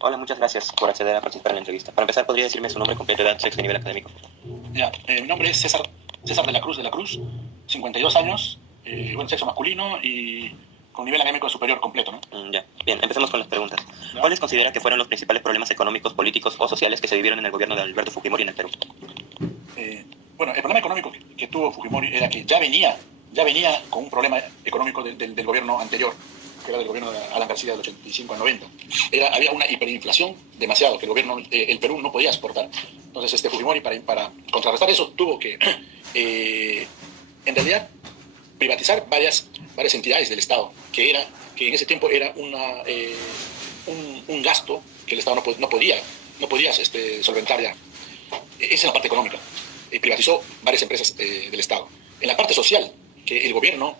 Hola, muchas gracias por acceder a participar en la entrevista. Para empezar, ¿podría decirme su nombre completo, edad, sexo y nivel académico? Ya, mi nombre es César de la Cruz, 52 años, bueno, sexo masculino y con nivel académico superior completo, ¿no? Ya. Bien, empecemos con las preguntas. ¿Ya? ¿Cuáles considera que fueron los principales problemas económicos, políticos o sociales que se vivieron en el gobierno de Alberto Fujimori en el Perú? Bueno, el problema económico que tuvo Fujimori era que ya venía con un problema económico del gobierno anterior, que era del gobierno de Alan García del 85 al 90. Había una hiperinflación demasiado que el Perú no podía exportar. Entonces, Fujimori, para contrarrestar eso, tuvo que, en realidad, privatizar varias entidades del Estado, que en ese tiempo era un gasto que el Estado no podía solventar ya. Esa es la parte económica. Privatizó varias empresas del Estado. En la parte social, que el gobierno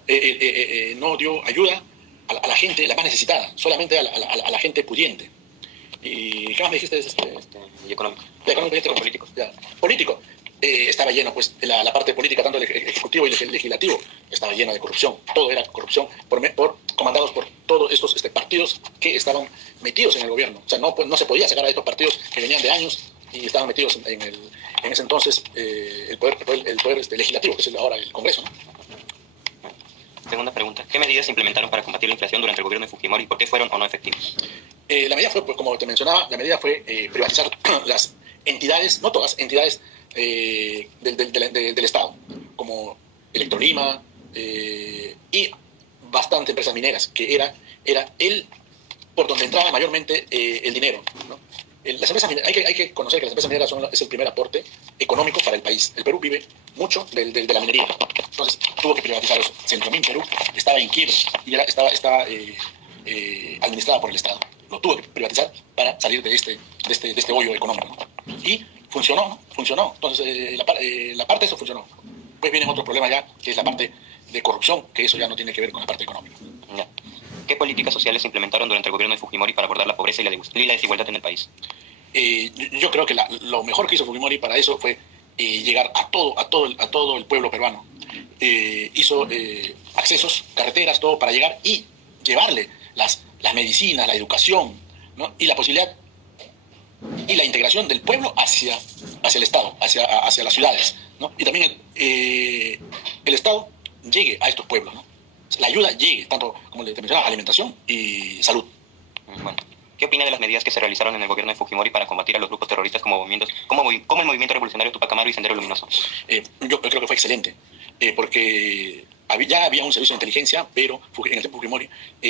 no dio ayuda a la gente, la más necesitada, solamente a la gente pudiente. ¿Y qué más me dijiste? Y económico. Económico y político. Ya. Político. Estaba lleno, pues, la parte política, tanto el ejecutivo y el legislativo, estaba lleno de corrupción. Todo era corrupción, comandados por todos estos partidos que estaban metidos en el gobierno. O sea, no se podía sacar a estos partidos que venían de años y estaban metidos en ese entonces el poder legislativo, que es ahora el Congreso, ¿no? Segunda pregunta. ¿Qué medidas se implementaron para combatir la inflación durante el gobierno de Fujimori y por qué fueron o no efectivas? La medida fue, pues, como te mencionaba, privatizar las entidades, no todas, entidades del Estado, como Electrolima y bastantes empresas mineras, que era por donde entraba mayormente el dinero, ¿no? Las empresas mineras, hay que conocer que las empresas mineras es el primer aporte económico para el país. El Perú vive mucho de la minería. Entonces tuvo que privatizar eso. Centromin Perú estaba en quiebra y estaba administrada por el Estado. Lo tuvo que privatizar para salir de este hoyo económico, ¿no? Y funcionó. Entonces, la parte de eso funcionó. Pues viene otro problema ya, que es la parte de corrupción, que eso ya no tiene que ver con la parte económica. Ya. ¿Qué políticas sociales se implementaron durante el gobierno de Fujimori para abordar la pobreza y la desigualdad en el país? Yo creo que lo mejor que hizo Fujimori para eso fue llegar a todo el pueblo peruano. Hizo accesos, carreteras, todo para llegar y llevarle las medicinas, la educación, ¿no? Y la posibilidad y la integración del pueblo hacia el Estado, hacia las ciudades, ¿no? Y también el Estado llegue a estos pueblos, ¿no? La ayuda llegue, tanto como te mencionaba, alimentación y salud. Bueno, ¿qué opina de las medidas que se realizaron en el gobierno de Fujimori para combatir a los grupos terroristas como el Movimiento Revolucionario Tupac Amaru y Sendero Luminoso? Yo creo que fue excelente, porque ya había un servicio de inteligencia, pero en el tiempo de Fujimori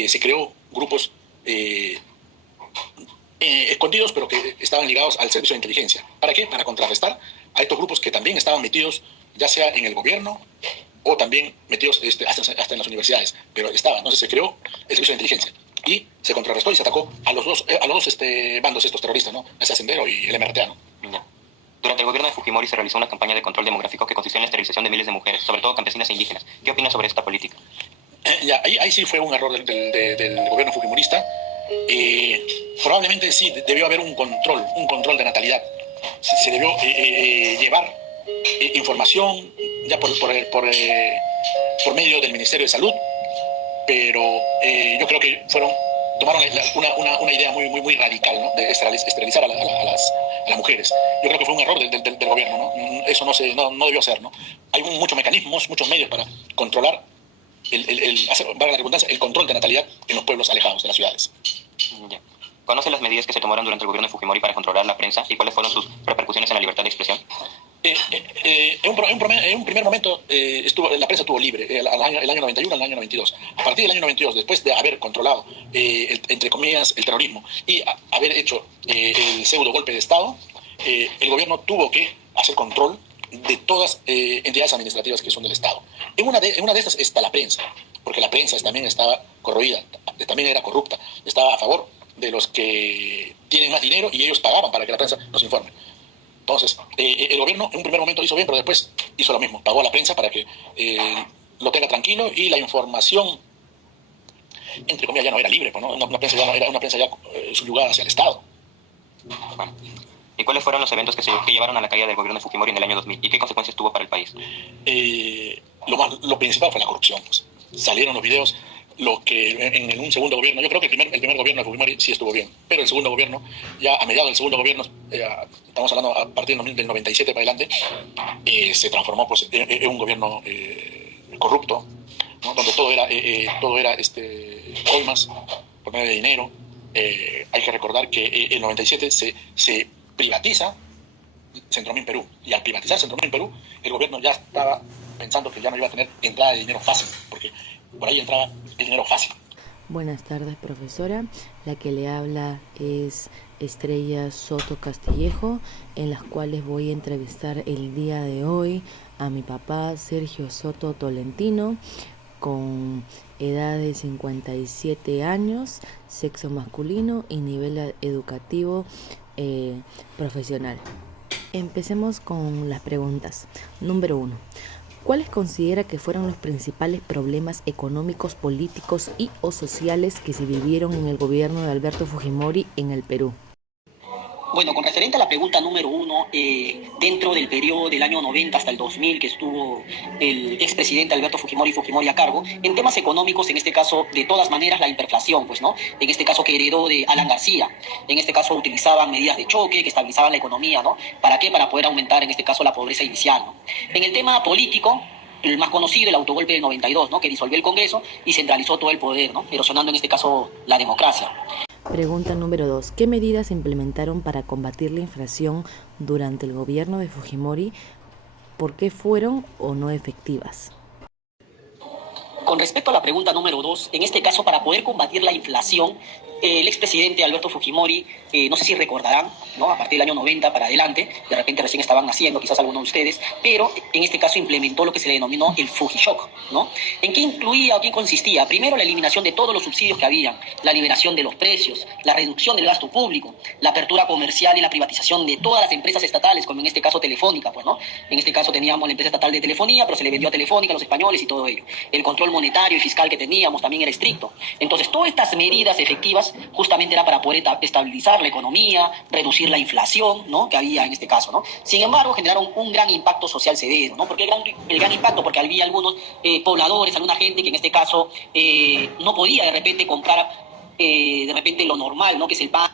se creó grupos escondidos, pero que estaban ligados al servicio de inteligencia. ¿Para qué? Para contrarrestar a estos grupos que también estaban metidos, ya sea en el gobierno o también metidos hasta en las universidades. Pero entonces se creó el servicio de inteligencia y se contrarrestó y se atacó a los dos bandos estos terroristas, ¿no? Ese Sendero y el MRTA, ¿no? Ya. Durante el gobierno de Fujimori se realizó una campaña de control demográfico que consistió en la esterilización de miles de mujeres, sobre todo campesinas e indígenas. ¿Qué opina sobre esta política? Ahí sí fue un error del gobierno fujimorista. Probablemente sí debió haber un control de natalidad. Se debió llevar información ya por medio del Ministerio de Salud, pero yo creo que tomaron una idea muy radical, ¿no? De esterilizar a las mujeres. Yo creo que fue un error del gobierno, ¿no? Eso no debió ser, ¿no? Hay muchos mecanismos, muchos medios para controlar valga la redundancia, el control de natalidad en los pueblos alejados de las ciudades. Ya. ¿Conoce las medidas que se tomaron durante el gobierno de Fujimori para controlar la prensa y cuáles fueron sus repercusiones en la libertad de expresión? En un primer momento la prensa estuvo libre, el año 91 al año 92. A partir del año 92, después de haber controlado, entre comillas, el terrorismo y haber hecho el pseudo golpe de Estado, el gobierno tuvo que hacer control de todas entidades administrativas que son del Estado. En una de estas está la prensa, porque la prensa también estaba corroída, también era corrupta, estaba a favor de los que tienen más dinero y ellos pagaban para que la prensa nos informe. Entonces, el gobierno en un primer momento hizo bien, pero después hizo lo mismo, pagó a la prensa para que lo tenga tranquilo y la información, entre comillas, ya no era libre, ¿no? Una prensa ya no era una prensa ya subyugada hacia el Estado. Bueno. ¿Y cuáles fueron los eventos que llevaron a la caída del gobierno de Fujimori en el año 2000? ¿Y qué consecuencias tuvo para el país? Lo principal fue la corrupción, pues. Salieron los videos lo que en un segundo gobierno, yo creo que el primer gobierno de Fujimori sí estuvo bien, pero el segundo gobierno, ya a mediados del segundo gobierno, estamos hablando a partir del 97 para adelante, se transformó pues, en un gobierno corrupto, ¿no? Donde todo era coimas por medio de dinero. Hay que recordar que en el 97 se privatiza Centromin Perú, y al privatizar Centromin Perú, el gobierno ya estaba pensando que ya no iba a tener entrada de dinero fácil, porque por ahí entraba el dinero fácil. Buenas tardes, profesora. La que le habla es Estrella Soto Castillejo, en las cuales voy a entrevistar el día de hoy a mi papá Sergio Soto Tolentino, con edad de 57 años, sexo masculino y nivel educativo profesional. Empecemos con las preguntas. Número 1. ¿Cuáles considera que fueron los principales problemas económicos, políticos y o sociales que se vivieron en el gobierno de Alberto Fujimori en el Perú? Bueno, con referente a la pregunta número 1, dentro del periodo del año 90 hasta el 2000 que estuvo el expresidente Alberto Fujimori a cargo, en temas económicos, en este caso, de todas maneras, la hiperflación, pues, ¿no? En este caso, que heredó de Alan García. En este caso, utilizaban medidas de choque que estabilizaban la economía, ¿no? ¿Para qué? Para poder aumentar, en este caso, la pobreza inicial, ¿no? En el tema político, el más conocido, el autogolpe del 92, ¿no? Que disolvió el Congreso y centralizó todo el poder, ¿no? Erosionando, en este caso, la democracia. Pregunta número 2. ¿Qué medidas se implementaron para combatir la inflación durante el gobierno de Fujimori? ¿Por qué fueron o no efectivas? Con respecto a la pregunta número 2, en este caso, para poder combatir la inflación, el expresidente Alberto Fujimori, no sé si recordarán, ¿no? A partir del año 90 para adelante, de repente recién estaban naciendo, quizás algunos de ustedes, pero en este caso implementó lo que se le denominó el Fujishock, ¿no? ¿En qué incluía o qué consistía? Primero, la eliminación de todos los subsidios que habían, la liberación de los precios, la reducción del gasto público, la apertura comercial y la privatización de todas las empresas estatales, como en este caso Telefónica, pues, ¿no? En este caso teníamos la empresa estatal de telefonía, pero se le vendió a Telefónica a los españoles y todo ello. El control monetario y fiscal que teníamos también era estricto. Entonces, todas estas medidas efectivas justamente era para poder estabilizar la economía, reducir la inflación, ¿no? Que había en este caso, ¿no? Sin embargo, generaron un gran impacto social severo, ¿no? ¿Por qué el gran impacto? Porque había algunos pobladores, alguna gente que en este caso no podía de repente comprar de repente lo normal, ¿no? Que es el pan,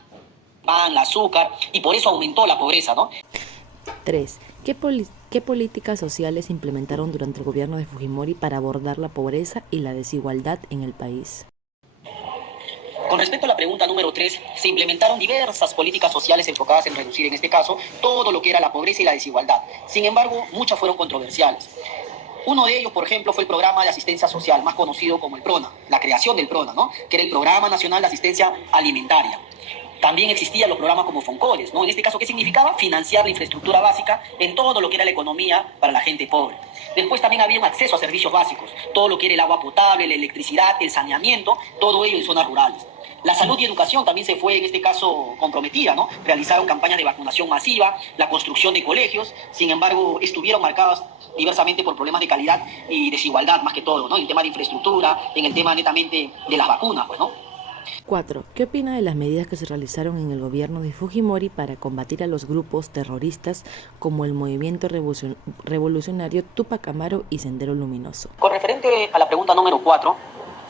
el azúcar, y por eso aumentó la pobreza, ¿no? 3. ¿Qué políticas sociales implementaron durante el gobierno de Fujimori para abordar la pobreza y la desigualdad en el país? Con respecto a la pregunta número 3, se implementaron diversas políticas sociales enfocadas en reducir, en este caso, todo lo que era la pobreza y la desigualdad. Sin embargo, muchas fueron controversiales. Uno de ellos, por ejemplo, fue el programa de asistencia social, más conocido como el PRONA, la creación del PRONA, ¿no? Que era el Programa Nacional de Asistencia Alimentaria. También existían los programas como Foncoles, ¿no? En este caso, ¿qué significaba? Financiar la infraestructura básica en todo lo que era la economía para la gente pobre. Después también había un acceso a servicios básicos, todo lo que era el agua potable, la electricidad, el saneamiento, todo ello en zonas rurales. La salud y educación también se fue, en este caso, comprometida, ¿no? Realizaron campañas de vacunación masiva, la construcción de colegios, sin embargo, estuvieron marcadas diversamente por problemas de calidad y desigualdad, más que todo, ¿no? En el tema de infraestructura, en el tema netamente de las vacunas, pues, ¿no? 4. ¿Qué opina de las medidas que se realizaron en el gobierno de Fujimori para combatir a los grupos terroristas como el Movimiento Revolucionario Túpac Amaru y Sendero Luminoso? Con referente a la pregunta número 4,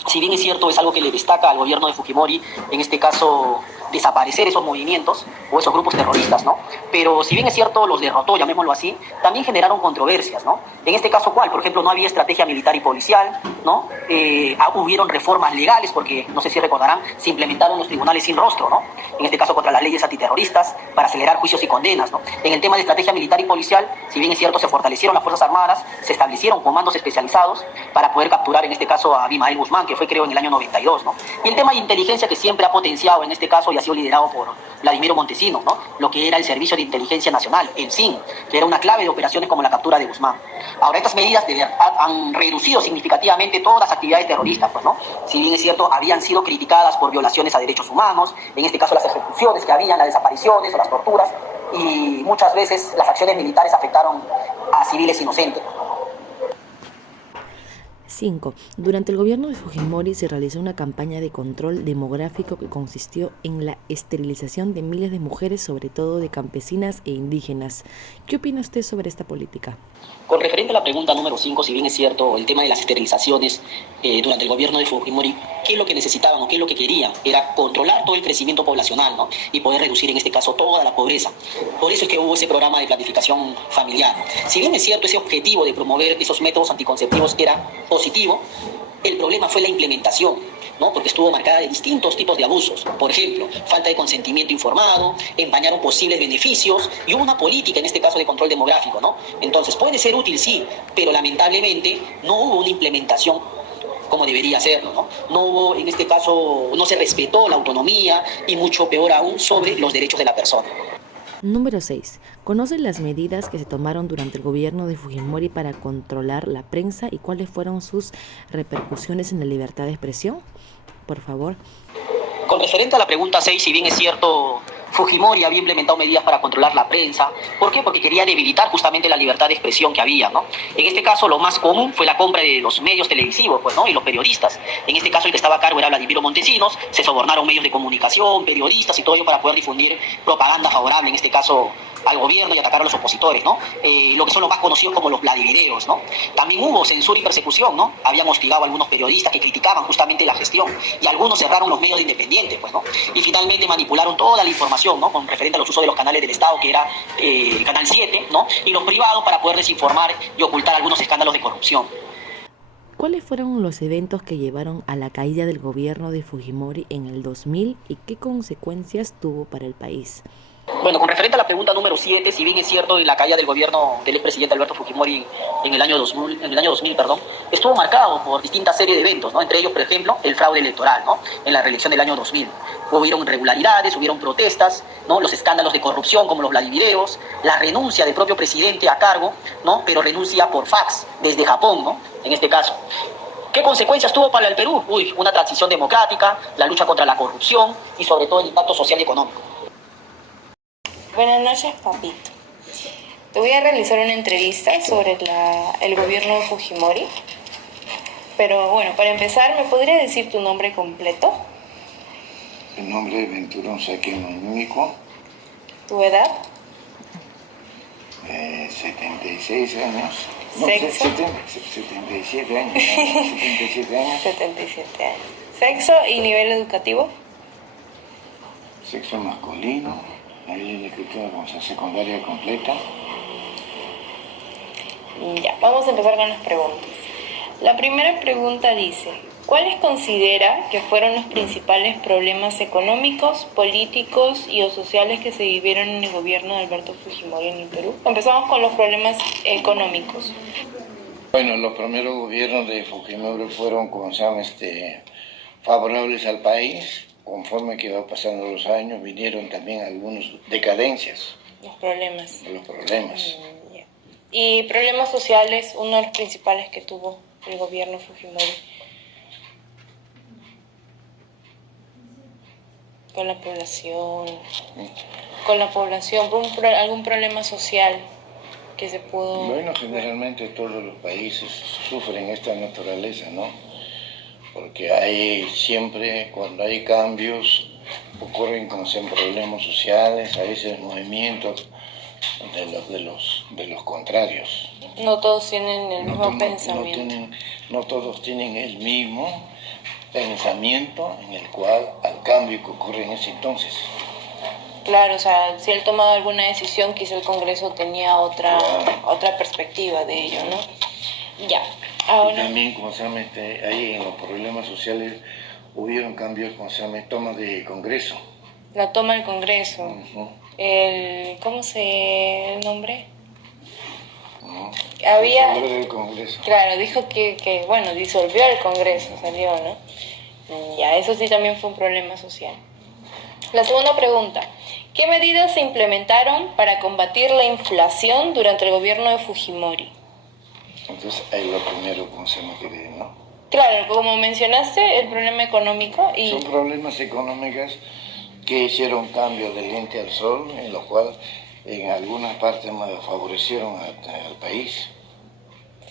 si bien es cierto, es algo que le destaca al gobierno de Fujimori, en este caso, desaparecer esos movimientos o esos grupos terroristas, ¿no? Pero si bien es cierto, los derrotó, llamémoslo así, también generaron controversias, ¿no? En este caso, ¿cuál? Por ejemplo, no había estrategia militar y policial, ¿no? Hubieron reformas legales, porque, no sé si recordarán, se implementaron los tribunales sin rostro, ¿no? En este caso, contra las leyes antiterroristas, para acelerar juicios y condenas, ¿no? En el tema de estrategia militar y policial, si bien es cierto, se fortalecieron las Fuerzas Armadas, se establecieron comandos especializados para poder capturar, en este caso, a Abimael Guzmán, que fue, creo, en el año 92, ¿no? Y el tema de inteligencia, que siempre ha potenciado, en este caso, y ha sido liderado por Vladimiro Montesinos, ¿no? Lo que era el Servicio de Inteligencia Nacional, el SIN, que era una clave de operaciones como la captura de Guzmán. Ahora, estas medidas han reducido significativamente todas las actividades terroristas, pues, ¿no? Si bien es cierto, habían sido criticadas por violaciones a derechos humanos, en este caso las ejecuciones que habían, las desapariciones o las torturas, y muchas veces las acciones militares afectaron a civiles inocentes. 5. Durante el gobierno de Fujimori se realizó una campaña de control demográfico que consistió en la esterilización de miles de mujeres, sobre todo de campesinas e indígenas. ¿Qué opina usted sobre esta política? Con referente a la pregunta número 5, si bien es cierto el tema de las esterilizaciones durante el gobierno de Fujimori, ¿qué es lo que necesitaban o qué es lo que querían? Era controlar todo el crecimiento poblacional, ¿no? Y poder reducir en este caso toda la pobreza. Por eso es que hubo ese programa de planificación familiar. Si bien es cierto ese objetivo de promover esos métodos anticonceptivos era positivo, el problema fue la implementación, ¿no? Porque estuvo marcada de distintos tipos de abusos. Por ejemplo, falta de consentimiento informado, empañaron posibles beneficios y hubo una política, en este caso, de control demográfico, ¿no? Entonces, puede ser útil, sí, pero lamentablemente no hubo una implementación como debería serlo, ¿no? No hubo, en este caso, no se respetó la autonomía y mucho peor aún sobre los derechos de la persona. Número 6. ¿Conocen las medidas que se tomaron durante el gobierno de Fujimori para controlar la prensa y cuáles fueron sus repercusiones en la libertad de expresión? Por favor. Con referente a la pregunta 6, si bien es cierto, Fujimori había implementado medidas para controlar la prensa. ¿Por qué? Porque quería debilitar justamente la libertad de expresión que había, ¿no? En este caso, lo más común fue la compra de los medios televisivos, pues, ¿no? Y los periodistas. En este caso, el que estaba a cargo era Vladimiro Montesinos. Se sobornaron medios de comunicación, periodistas y todo ello para poder difundir propaganda favorable, en este caso, al gobierno y atacar a los opositores, ¿no? Lo que son los más conocidos como los Vladivideos, ¿no? También hubo censura y persecución, ¿no? Habían hostigado a algunos periodistas que criticaban justamente la gestión y algunos cerraron los medios independientes, pues, ¿no? Y finalmente manipularon toda la información, ¿no? Con referente a los usos de los canales del Estado, que era Canal 7, ¿no? Y los privados para poder desinformar y ocultar algunos escándalos de corrupción. ¿Cuáles fueron los eventos que llevaron a la caída del gobierno de Fujimori en el 2000 y qué consecuencias tuvo para el país? Bueno, con referente a la pregunta número 7, si bien es cierto, en la caída del gobierno del expresidente Alberto Fujimori en el año 2000, estuvo marcado por distintas series de eventos, ¿no? Entre ellos, por ejemplo, el fraude electoral, ¿no? En la reelección del año 2000. Hubieron irregularidades, hubieron protestas, ¿no? Los escándalos de corrupción como los Vladivideos, la renuncia del propio presidente a cargo, ¿no? Pero renuncia por fax desde Japón, ¿no? En este caso. ¿Qué consecuencias tuvo para el Perú? Una transición democrática, la lucha contra la corrupción y sobre todo el impacto social y económico. Buenas noches, papito. Te voy a realizar una entrevista sobre el gobierno de Fujimori. Pero bueno, para empezar, ¿me podrías decir tu nombre completo? El nombre es Venturón Saqueno Ñúmico. ¿Tu edad? 76 años. No, ¿Sexo? 77 años. 77 años. 77 años. ¿Sexo y nivel educativo? Sexo masculino. Ahí la escritura como secundaria completa. Ya, vamos a empezar con las preguntas. La primera pregunta dice: ¿cuáles considera que fueron los principales problemas económicos, políticos y o sociales que se vivieron en el gobierno de Alberto Fujimori en el Perú? Empezamos con los problemas económicos. Bueno, los primeros gobiernos de Fujimori fueron favorables al país. Conforme que va pasando los años, vinieron también algunas decadencias. Los problemas. Ya. Y problemas sociales, uno de los principales que tuvo el gobierno Fujimori. Con la población. ¿Algún problema social que se pudo...? Bueno, generalmente todos los países sufren esta naturaleza, ¿no? Porque hay siempre, cuando hay cambios, ocurren problemas sociales, a veces movimientos de los contrarios. No todos tienen el mismo pensamiento. No todos tienen el mismo pensamiento en el cual al cambio que ocurre en ese entonces. Claro, o sea, si él tomaba alguna decisión, quizá el Congreso tenía otra perspectiva de ello, ¿no? Ya. Y también, ahí en los problemas sociales hubieron cambios, toma de Congreso. La toma del Congreso. Uh-huh. ¿Cómo el nombre? Uh-huh. Había... El Congreso. Claro, dijo que disolvió el Congreso, salió, ¿no? Ya, eso sí también fue un problema social. La segunda pregunta: ¿qué medidas se implementaron para combatir la inflación durante el gobierno de Fujimori? Entonces, ahí lo primero, ¿no? Claro, como mencionaste, el problema económico y... Son problemas económicos que hicieron cambios del lente al sol, en lo cual en algunas partes favorecieron al país.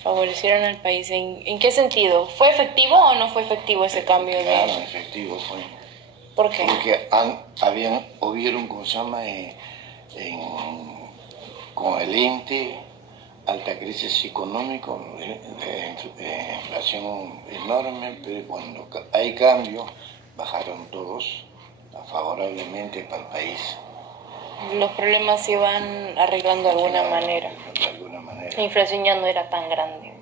favorecieron al país. ¿En qué sentido? ¿Fue efectivo o no fue efectivo ese cambio de...? Claro, efectivo fue. ¿Por qué? Porque hubieron, ¿cómo se llama? Con el ente, alta crisis económica, inflación enorme, pero cuando hay cambio, bajaron todos favorablemente para el país. Los problemas se iban arreglando de alguna manera. De alguna manera. La inflación ya no era tan grande.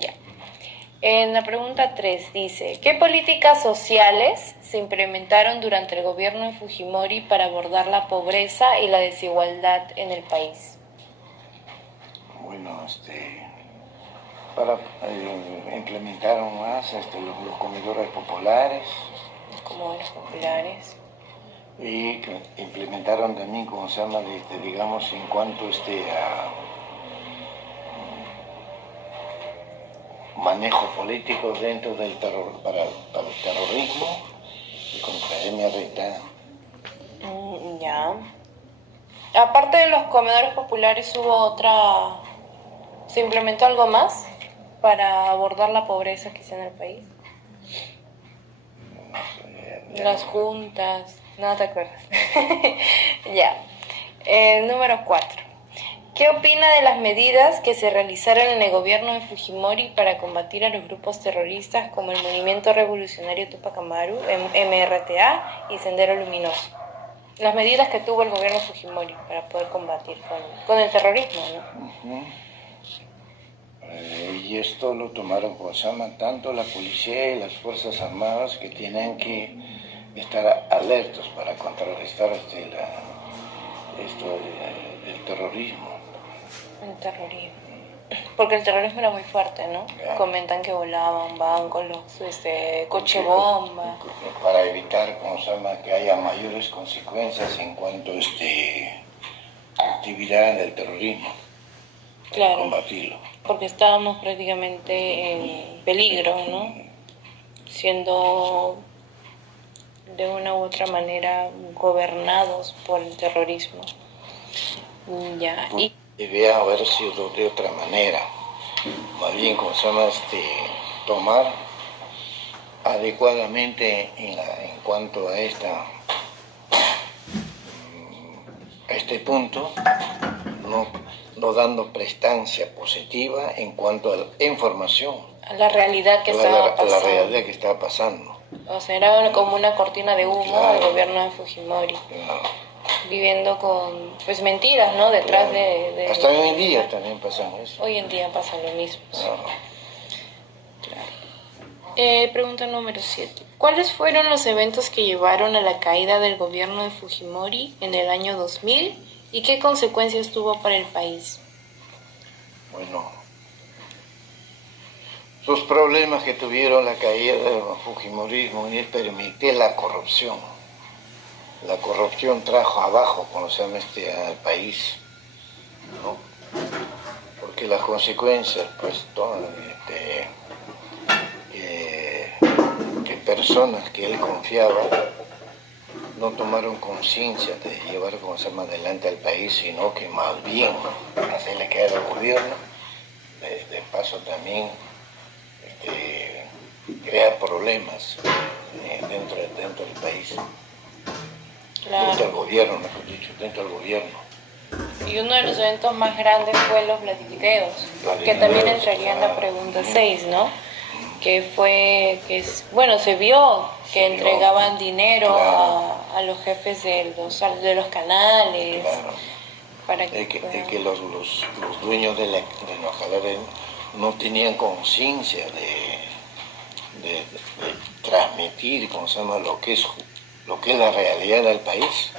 Ya. En la pregunta 3 dice, ¿qué políticas sociales se implementaron durante el gobierno de Fujimori para abordar la pobreza y la desigualdad en el país? Bueno, implementaron más los comedores populares. Los comedores populares. Y que implementaron también, como se llama, digamos, en cuanto a manejo político dentro del terror, para el terrorismo y contra MRTA. Ya. Aparte de los comedores populares, ¿se implementó algo más para abordar la pobreza quizá en el país? Las juntas, no te acuerdas. Ya. Número 4. ¿Qué opina de las medidas que se realizaron en el gobierno de Fujimori para combatir a los grupos terroristas como el Movimiento Revolucionario Tupac Amaru, MRTA y Sendero Luminoso? Las medidas que tuvo el gobierno de Fujimori para poder combatir con el terrorismo, ¿no? Uh-huh. Y esto lo tomaron, como se llama, tanto la policía y las Fuerzas Armadas, que tienen que estar alertos para contrarrestar el terrorismo. El terrorismo. Porque el terrorismo era muy fuerte, ¿no? Claro. Comentan que volaban bancos, coche bomba. Para evitar, como se llama, que haya mayores consecuencias en cuanto a actividad del terrorismo. Claro. Combatirlo. Porque estábamos prácticamente en peligro, ¿no? Siendo de una u otra manera gobernados por el terrorismo. Ya. Y Debe haber sido de otra manera. Más bien, como se llama, tomar adecuadamente en cuanto a este punto, no dando prestancia positiva en cuanto a la información, a la realidad que estaba pasando. La realidad que estaba pasando. O sea, era como una cortina de humo Claro. al gobierno de Fujimori. Claro. Viviendo con mentiras, ¿no? Detrás de hasta hoy en día también pasa eso. Hoy en día pasa lo mismo. Claro. Pregunta número 7. ¿Cuáles fueron los eventos que llevaron a la caída del gobierno de Fujimori en el año 2000 y qué consecuencias tuvo para el país? Bueno, los problemas que tuvieron la caída del Fujimorismo es permitir la corrupción. La corrupción trajo abajo, como se llama, al país, ¿no? Porque las consecuencias, pues, que personas que él confiaba no tomaron conciencia de llevar, como se llama, adelante al país, sino que más bien hacerle caer al gobierno, de paso también crear problemas dentro del país. Claro. Dentro del gobierno, mejor dicho, dentro del gobierno. Y uno de los eventos más grandes fue los Vladimireos, que también entraría en la pregunta 6, ¿no? Que se vio que entregaban dinero a los jefes de los canales. Claro. Para que los dueños de los canales no tenían conciencia de transmitir, como se llama, lo que es la realidad del país.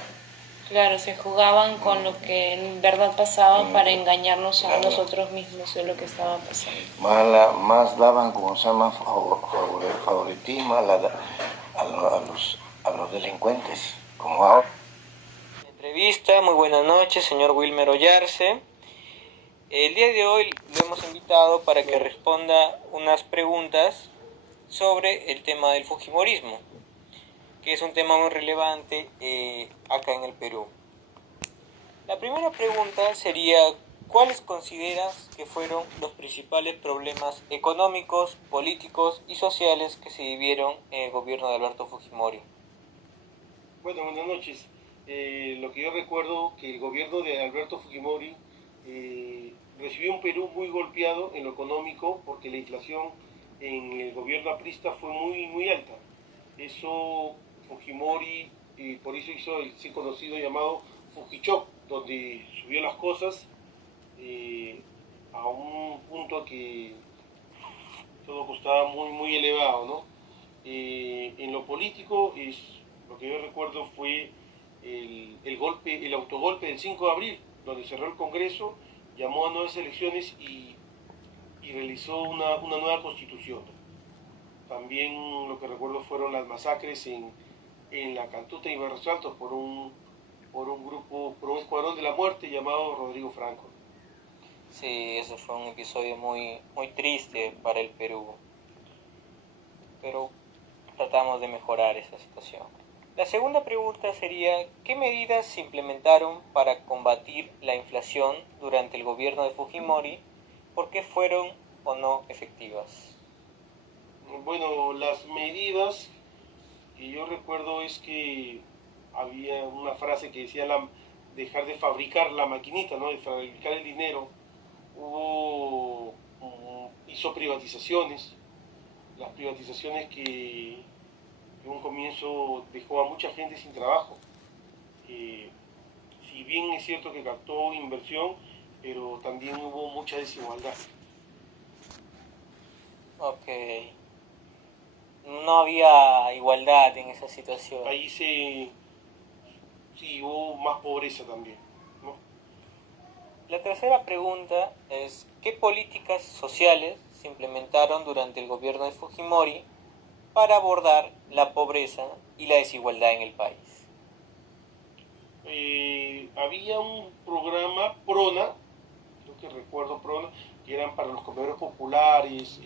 Claro, se jugaban con lo que en verdad pasaba para engañarnos a nosotros mismos de lo que estaba pasando. Más daban, como se llama, favoritismo a los delincuentes, como ahora. Entrevista, muy buenas noches, señor Wilmer Ollarse. El día de hoy lo hemos invitado para que responda unas preguntas sobre el tema del fujimorismo, que es un tema muy relevante acá en el Perú. La primera pregunta sería, ¿cuáles consideras que fueron los principales problemas económicos, políticos y sociales que se vivieron en el gobierno de Alberto Fujimori? Bueno, buenas noches. Lo que yo recuerdo que el gobierno de Alberto Fujimori recibió un Perú muy golpeado en lo económico porque la inflación en el gobierno aprista fue muy alta. Eso Fujimori, por eso hizo el sí conocido llamado Fujichok, donde subió las cosas a un punto que todo costaba muy elevado, ¿no? En lo político, lo que yo recuerdo fue el golpe, el autogolpe del 5 de abril, donde cerró el Congreso, llamó a nuevas elecciones y realizó una nueva constitución. También lo que recuerdo fueron las masacres en La Cantuta y Barrios Altos por un escuadrón de la muerte llamado Rodrigo Franco. Sí, eso fue un episodio muy triste para el Perú, pero tratamos de mejorar esa situación. La segunda pregunta sería, ¿qué medidas se implementaron para combatir la inflación durante el gobierno de Fujimori? ¿Por qué fueron o no efectivas? Bueno, las medidas que yo recuerdo es que había una frase que decía dejar de fabricar la maquinita, ¿no? De fabricar el dinero. Hizo privatizaciones, las privatizaciones que en un comienzo dejó a mucha gente sin trabajo. Si bien es cierto que captó inversión, pero también hubo mucha desigualdad. Ok. No había igualdad en esa situación. Ahí sí hubo más pobreza también, ¿no? La tercera pregunta es, ¿qué políticas sociales se implementaron durante el gobierno de Fujimori para abordar la pobreza y la desigualdad en el país? Había un programa PRONA, creo que recuerdo PRONA, que eran para los comedores populares,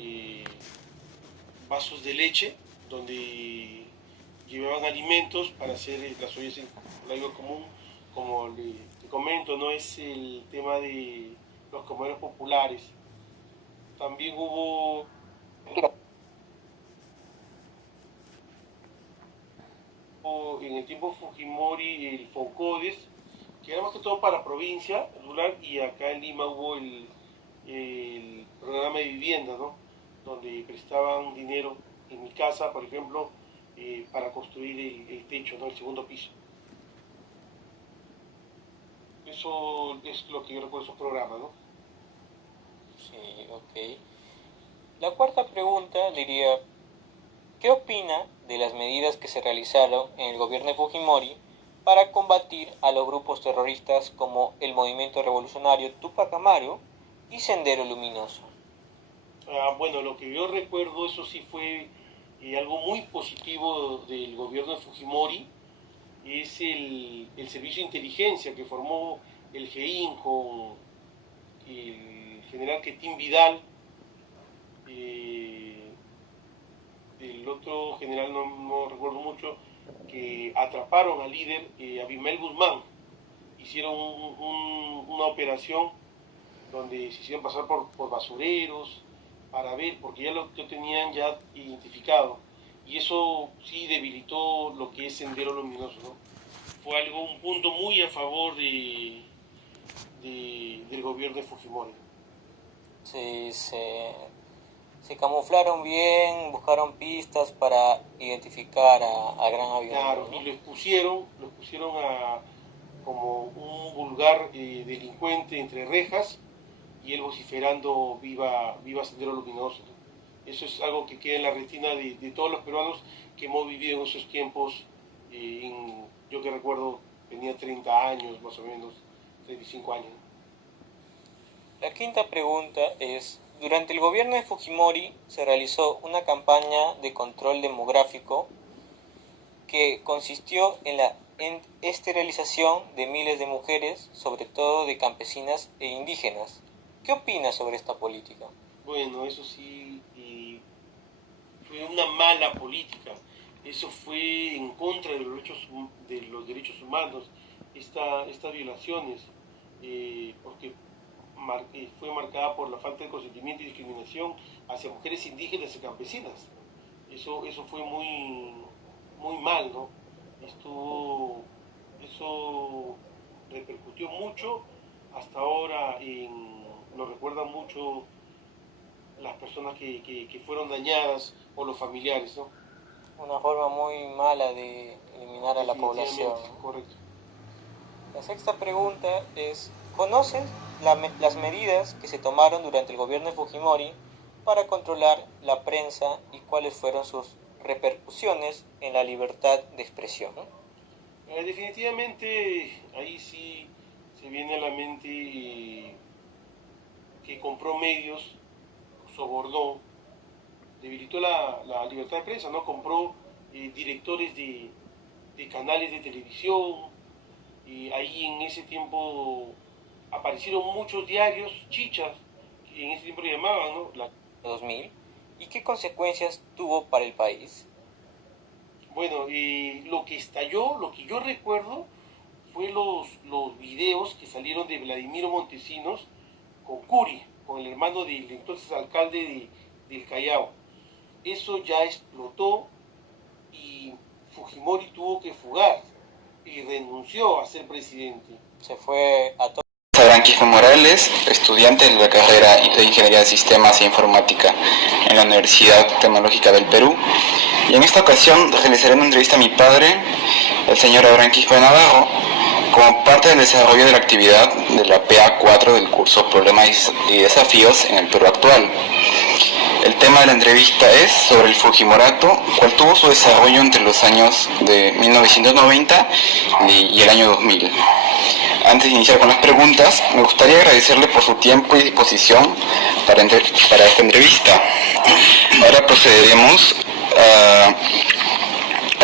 vasos de leche, donde llevaban alimentos para hacer las ollas en algo común, como te comento, no es el tema de los comedores populares. También hubo en el tiempo Fujimori el FONCODES, que era más que todo para provincia rural, y acá en Lima hubo el programa de vivienda, ¿no? Donde prestaban dinero en mi casa, por ejemplo, para construir el techo, ¿no? El segundo piso. Eso es lo que yo recuerdo de esos programas, ¿no? Sí, ok. La cuarta pregunta diría, ¿qué opina de las medidas que se realizaron en el gobierno de Fujimori para combatir a los grupos terroristas como el Movimiento Revolucionario Tupac Amaru y Sendero Luminoso? Bueno, lo que yo recuerdo, eso sí fue algo muy positivo del gobierno de Fujimori, es el servicio de inteligencia que formó el GEIN con el general Quetín Vidal, el otro general no recuerdo mucho, que atraparon al líder Abimael Guzmán. Hicieron una operación donde se hicieron pasar por basureros para ver, porque ya lo tenían ya identificado, y eso sí debilitó lo que es Sendero Luminoso, ¿no? Fue un punto muy a favor del gobierno de Fujimori. Sí, se camuflaron bien, buscaron pistas para identificar a Gran Avión. Claro, ¿no? y lo expusieron como un vulgar delincuente entre rejas, y él vociferando viva Sendero Luminoso, ¿no? Eso es algo que queda en la retina de todos los peruanos que hemos vivido en esos tiempos. Yo que recuerdo tenía 30 años, más o menos, 35 años. La quinta pregunta es, durante el gobierno de Fujimori se realizó una campaña de control demográfico que consistió en la esterilización de miles de mujeres, sobre todo de campesinas e indígenas. ¿Qué opinas sobre esta política? Bueno, eso sí, fue una mala política. Eso fue en contra de los derechos humanos, estas violaciones, porque fue marcada por la falta de consentimiento y discriminación hacia mujeres indígenas y campesinas. Eso fue muy mal, ¿no? Eso repercutió mucho, hasta ahora lo recuerdan mucho las personas que fueron dañadas o los familiares, ¿no? Una forma muy mala de eliminar a la población. Correcto. La sexta pregunta es, ¿conocen las medidas que se tomaron durante el gobierno de Fujimori para controlar la prensa y cuáles fueron sus repercusiones en la libertad de expresión? Definitivamente, ahí sí se viene a la mente que compró medios, sobornó, debilitó la libertad de prensa, ¿no? Compró directores de canales de televisión, y ahí en ese tiempo aparecieron muchos diarios, chichas, que en ese tiempo le llamaban, ¿no? 2000. ¿Y qué consecuencias tuvo para el país? Bueno, lo que estalló, lo que yo recuerdo, fue los videos que salieron de Vladimiro Montesinos con Curi, con el hermano del entonces alcalde del Callao. Eso ya explotó y Fujimori tuvo que fugar y renunció a ser presidente. Se fue a Abraham Quispe Morales, estudiante de la carrera de Ingeniería de Sistemas e Informática en la Universidad Tecnológica del Perú. Y en esta ocasión realizaré una entrevista a mi padre, el señor Abraham Quispe Navarro, como parte del desarrollo de la actividad de la PA4 del curso Problemas y Desafíos en el Perú actual. El tema de la entrevista es sobre el Fujimorato, cual tuvo su desarrollo entre los años de 1990 y el año 2000. Antes de iniciar con las preguntas, me gustaría agradecerle por su tiempo y disposición para esta entrevista. Ahora procederemos a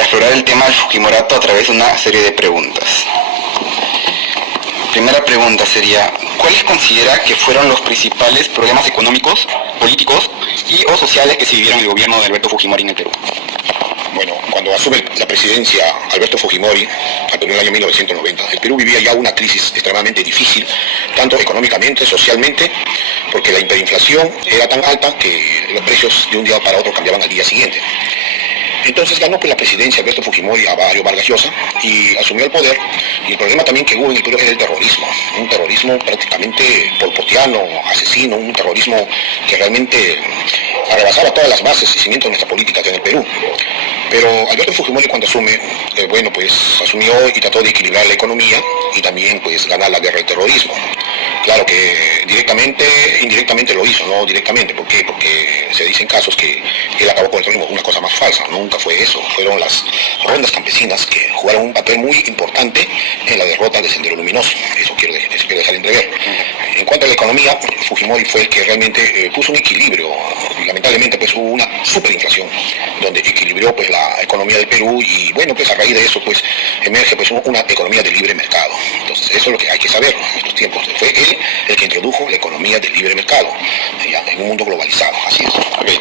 explorar el tema del Fujimorato a través de una serie de preguntas. Primera pregunta sería, ¿cuáles considera que fueron los principales problemas económicos, políticos y o sociales que se vivieron en el gobierno de Alberto Fujimori en el Perú? Bueno, cuando asume la presidencia Alberto Fujimori, en el año 1990, el Perú vivía ya una crisis extremadamente difícil, tanto económicamente, socialmente, porque la hiperinflación era tan alta que los precios de un día para otro cambiaban al día siguiente. Entonces ganó la presidencia Alberto Fujimori a Mario Vargas Llosa y asumió el poder. Y el problema también que hubo en el Perú era el terrorismo, un terrorismo prácticamente polpotiano, asesino, un terrorismo que realmente arrebasaba todas las bases y cimientos de nuestra política acá en el Perú. Pero Alberto Fujimori cuando asume, asumió y trató de equilibrar la economía y también ganar la guerra del terrorismo. Claro que indirectamente lo hizo, no directamente. ¿Por qué? Porque se dicen casos que él acabó con el terrorismo, una cosa más falsa, nunca fue eso. Fueron las rondas campesinas que jugaron un papel muy importante en la derrota del Sendero Luminoso. Eso quiero dejar entrever. En cuanto a la economía, Fujimori fue el que realmente puso un equilibrio. Lamentablemente hubo una superinflación, donde equilibró la economía del Perú y a raíz de eso emerge una economía de libre mercado. Entonces eso es lo que hay que saber en estos tiempos. Fue él el que introdujo la economía del libre mercado en un mundo globalizado. Así es. Okay.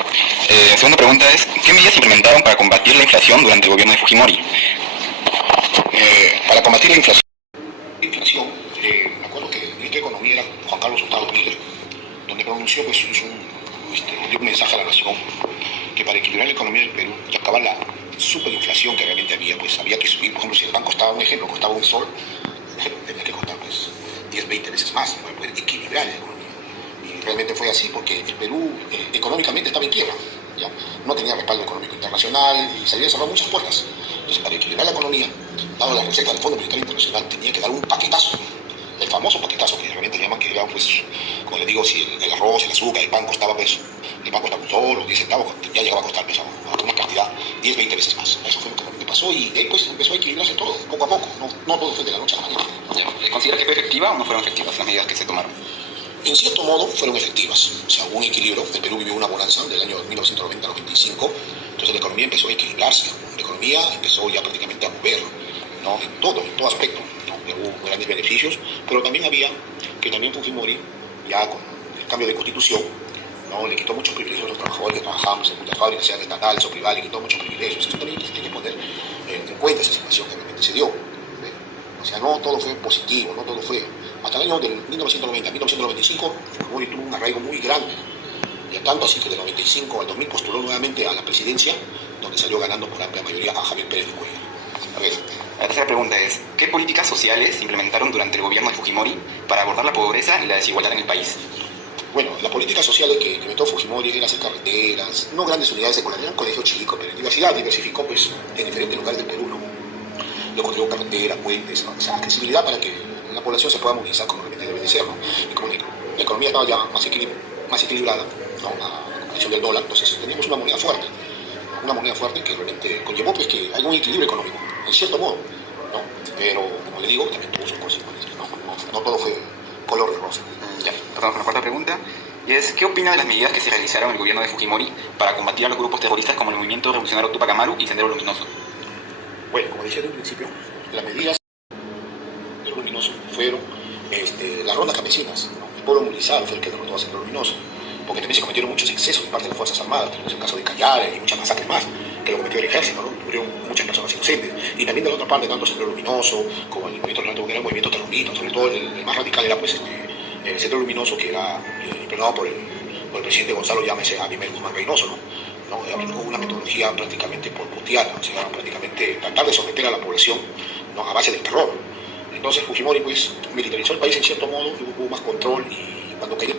La segunda pregunta es, ¿qué medidas implementaron para combatir la inflación durante el gobierno de Fujimori? Para combatir la inflación, me acuerdo que el ministro de Economía era Juan Carlos Hurtado Miller, donde pronunció dio un mensaje a la nación que para equilibrar la economía del Perú y acabar la superinflación que realmente había que subir. Por ejemplo, si el pan costaba un sol, tenía que costar 10, 20 veces más para poder equilibrar la economía. Y realmente fue así porque el Perú económicamente estaba en quiebra, ¿ya? No tenía respaldo económico internacional y se habían cerrado muchas puertas. Entonces, para equilibrar la economía, dado la receta del Fondo Monetario Internacional, tenía que dar un paquetazo. El famoso paquetazo que realmente llaman que era, como le digo, si el arroz, el azúcar, el pan costaba un sol o 10 centavos, ya llegaba a costar a una cantidad 10, 20 veces más. Eso fue lo que pasó y de ahí empezó a equilibrarse todo, poco a poco. No todo fue de la noche a la mañana. ¿Considera que fue efectiva o no fueron efectivas las medidas que se tomaron? En cierto modo fueron efectivas. O sea, hubo un equilibrio. El Perú vivió una bonanza del año 1990-95. Entonces la economía empezó a equilibrarse. La economía empezó ya prácticamente a mover, ¿no? En todo aspecto. Hubo grandes beneficios, pero también también Fujimori, ya con el cambio de constitución, ¿no? Le quitó muchos privilegios a los trabajadores que trabajábamos en muchas fábricas, sean estatales o privadas, le quitó muchos privilegios. Eso también hay que poner en cuenta esa situación que realmente se dio. O sea, no todo fue positivo, no todo fue hasta el año del 1990, 1995, Fujimori tuvo un arraigo muy grande. Y tanto así que del 95 al 2000 postuló nuevamente a la presidencia, donde salió ganando por amplia mayoría a Javier Pérez de Cuellar. A ver, la tercera pregunta es, ¿qué políticas sociales se implementaron durante el gobierno de Fujimori para abordar la pobreza y la desigualdad en el país? Bueno, las políticas sociales que inventó Fujimori era hacer carreteras, no grandes unidades escolares, era un colegio chico, pero en diversidad diversificó pues, en diferentes lugares del Perú, ¿no? Le construyó carreteras, puentes, ¿no? O sea, accesibilidad para que la población se pueda movilizar como realmente debe de ser, ¿no? Y como la economía estaba ya más equilibrada, ¿no? A comparación del dólar, entonces teníamos una moneda fuerte que realmente conllevó pues, que hay un equilibrio económico, en cierto modo, ¿no? Pero, como le digo, también tuvo sus consecuencias, no todo fue color de rosa. Ya, pasamos con la cuarta pregunta, y es, ¿qué opina de las medidas que se realizaron en el gobierno de Fujimori para combatir a los grupos terroristas como el Movimiento Revolucionario Tupac Amaru y Sendero Luminoso? Bueno, como decía en un principio, las medidas del Luminoso fueron las rondas campesinas, ¿no? El pueblo movilizado fue el que derrotó a Sendero Luminoso, porque también se cometieron muchos excesos de parte de las Fuerzas Armadas. Tenemos el caso de Callares y muchas masacres más que lo cometió el ejército, ¿no? Murieron muchas personas inocentes. Y también de la otra parte, tanto Sendero Luminoso como el movimiento revolucionario, el movimiento terrorista, sobre todo el más radical era pues el Sendero Luminoso, que era impregnado por el presidente Gonzalo Llámese Abimelec Guzmán Reynoso, ¿no? Aplicó una metodología prácticamente porpotiana, o sea, prácticamente tratar de someter a la población, ¿no? A base del terror. Entonces Fujimori pues militarizó el país en cierto modo, y hubo más control, y cuando cayó